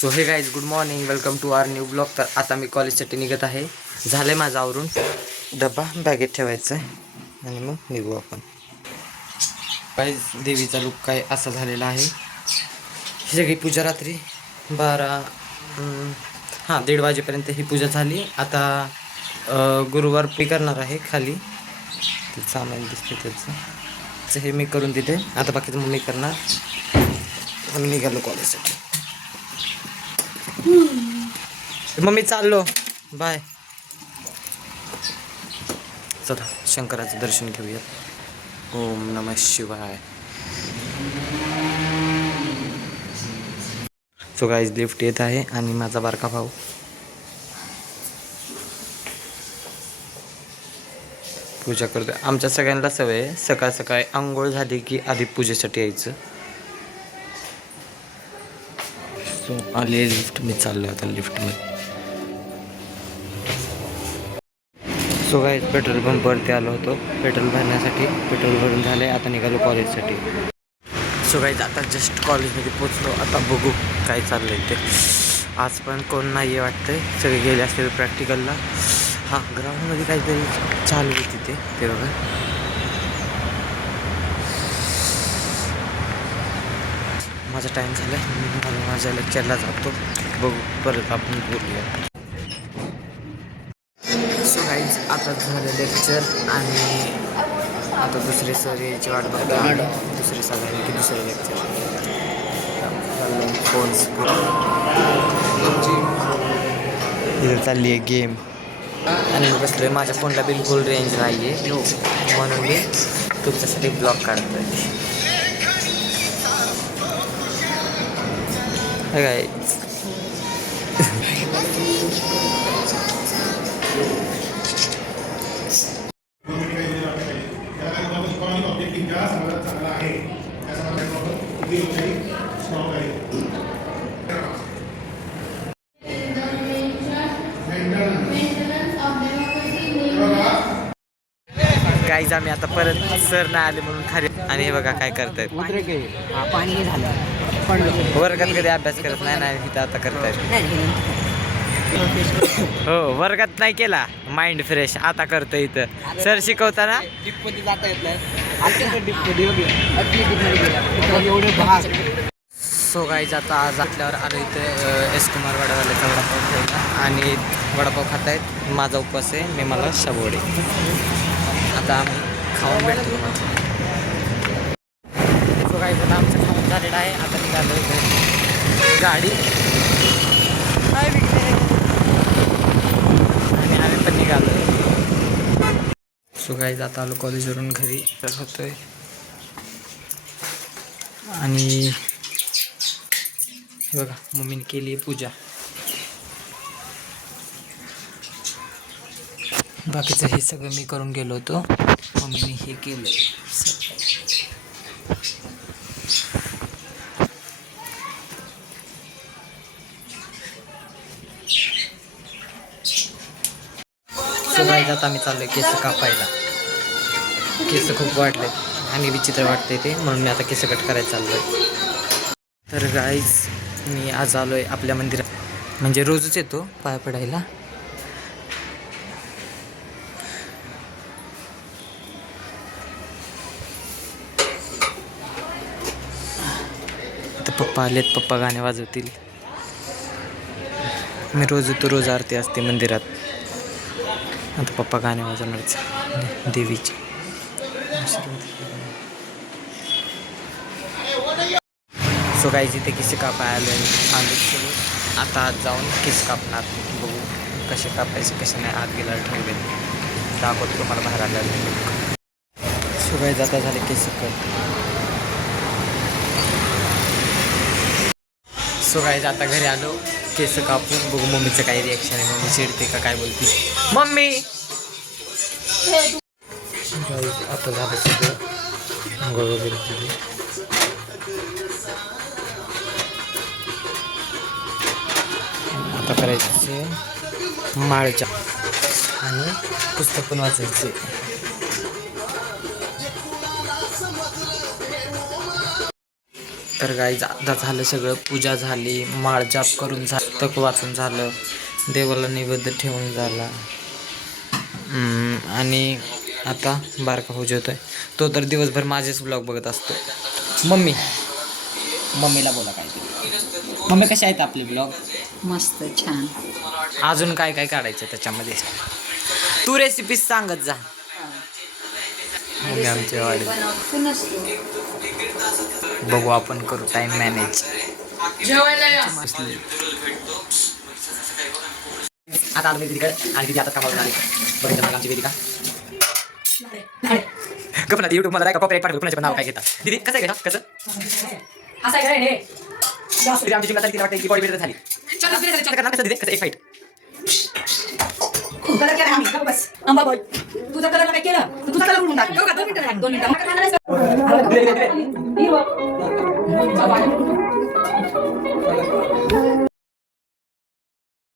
So hey guys, good morning, welcome to our new blog. तर आता मी कॉलेजसाठी निघत आहे. झालं आहे माझं आवरून, डबा बॅगेत ठेवायचा आहे आणि मग निघू आपण. गाईज, देवीचा लुक काय असा झालेला आहे. ही सगळी पूजा रात्री 1:30 वाजेपर्यंत ही पूजा झाली. आता गुरुवार मी करणार आहे खाली, ते सामान दिसते त्याचं हे मी करून तिथे. आता बाकीचं मम्मी करणार. मी निघालो कॉलेजसाठी. मम्मी चाललो, बाय. चला शंकराचं दर्शन घेऊया. ओम नमः शिवाय. सो गाईज, लिफ्ट येत आहे आणि माझा बारका भाऊ पूजा करतो. आमच्या सगळ्यांना सवय आहे सकाळ सकाळी आंघोळ झाली की आधी पूजेसाठी यायचं. सो आले लिफ्ट, मी चाललो आता लिफ्टमध्ये. सो गाईज, पेट्रोल पंपवरती आलो होतो पेट्रोल भरण्यासाठी. पेट्रोल भरून झाले, आता निघालो कॉलेजसाठी. सो गाईज, आता जस्ट कॉलेजमध्ये पोचलो. आता बघू काय चाललं आहे ते. आज पण कोण नाही आहे वाटतंय, सगळे गेले असतील प्रॅक्टिकलला. हां, ग्राउंडमध्ये काहीतरी चालू आहे तिथे, ते बघा. माझा टाईम झाला आहे, मी माझ्या लेक्चरला जातो. बघू, परत आपण बोलूया. सो गाईज, आता झालं लेक्चर आणि आता दुसरे सर यायची वाट बघतो. दुसरे सर झाले की दुसरे लेक्चर. फोन्स इथं चालली आहे गेम आणि मी बसलो आहे. माझ्या फोनला बिलकुल रेंज नाही आहे, म्हणून मी तुमच्यासाठी ब्लॉग काढतो आहे. काय गाईज, आम्ही आता परत सर नाही आले म्हणून खाली. आणि हे बघा काय करतायत. पाणी झालं, वर्गात कधी अभ्यास करत नाही इथं आता करतायत. हो, वर्गात नाही केला माइंड फ्रेश, आता करतो इथं. सर शिकवताना सो गाईज, आता आज आपल्यावर आलो इथं एस कुमार वडावाल्याचा वडापाव खायला आणि वडापाव खातायत. माझा उपवास आहे, मी मला शाबूवडे. आता आम्ही खाऊन भेटतो तुम्हाला. सो गाईज, आता आमचं खाऊन झालेलं आहे. आता निघालो इथे गाडी आणि आम्ही पण निघालो. सो गाईज, आता आलो कॉलेजवरून घरी होतोय आणि बघा मम्मीने केली आहे पूजा. बाकीचं हे सगळं मी करून गेलो होतो, मम्मीने हे केलं. सो गाईज, आता आम्ही चाललोय केस कापायला. केस खूप वाढले आणि विचित्र वाटते ते, म्हणून मी आता केस कट करायला चाललोय. तर गाईज, मी आज आलोय आपल्या मंदिरात, म्हणजे रोजच येतो पाया पडायला. आता पप्पा आलेत, पप्पा गाणे वाजवतील. मी रोज येतो, रोज आरती असते मंदिरात. आता पप्पा गाणे वाजवणार देवीचे. सो गाईज, इथे केस कापाय आलो. आता आज जाऊन केस कापणार. बघू कसे कापायचे कसे नाही. आत गेला ठेवले, दाखवतो तुम्हाला बाहेर आल्यावर. सो गाईज, आता झाले केस कट. सो गाईज, आता घरी आलो, केस कापून बघू मम्मीचं काय रिॲक्शन आहे. मम्मी चिडते का काय बोलते मम्मी. आता झालं सगळं, आंघोळ वगैरे केली. आता करायचे माळच्या आणि पुस्तक पण वाचायचे. तर गाईज आता झालं सगळं, पूजा झाली, माळ जाप करून झालं, तक वाचून झालं, देवाला निवेद्य ठेवून झाला. आणि आता बारका भाऊजी होतोय, तो तर दिवसभर माझेच ब्लॉग बघत असतो. मम्मीला बोला काय मम्मी, कसे आहेत आपले ब्लॉग? मस्त छान. अजून काय काय काढायचं त्याच्यामध्ये? तू रेसिपी सांगत जा. आमच्या वाडी बघू, आपण करू टाइम मॅनेज. आता आलो मी तिकडे आणि तिथे आता कामावरून आले. बघितलं मला आमची वेदिका गप ना, युट्यूब मला कॉपीराइट पाठवलं, कुणाचे पण नाव काय घेतात. दीदी कसं आहे का? कसं असं आहे रे. दीदी आमची जिंकला, तिला वाटतं की बॉडी बिल्डर झाली. कसं दीदी, कसं एक फाईट कलर केला आम्ही का बस अंबा बॉय. तुझा कलर काय केलं? तुझा कलर उडून टाक. 2 मिनिटं राख, 2 मिनिटं.